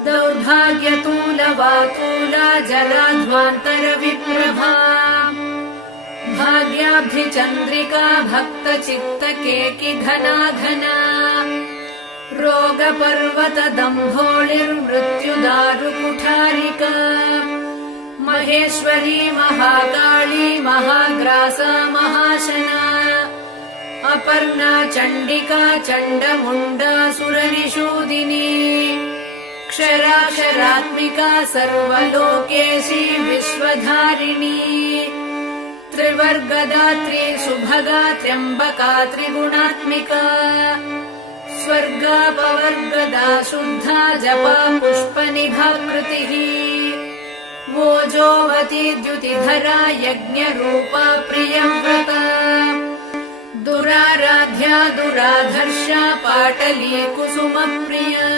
दौर्भाग्यतूलवातूला जलाध्वान्तरविप्रभा भाग्याब्धिचन्द्रिका भक्तचित्तकेकि घना घना रोगपर्वतदम्भोळिर्मृत्युदारुकुठारिका महेश्वरी महाकाली महाग्रासा महाशना अपर्णा चण्डिका चण्डमुण्डा सुरनिषूदिनी क्षराक्षरात्मिका सर्वलोकेशी विश्वधारिणी त्रिवर्गदात्री सुभगा त्र्यम्बका त्रिगुणात्मिका स्वर्गापवर्गदा शुद्धा जपा पुष्पनिभाकृतिः वोजोवती द्युतिधरा यज्ञरूपा प्रियव्रता दुराराध्या दुराधर्षा पाटली कुसुमप्रिया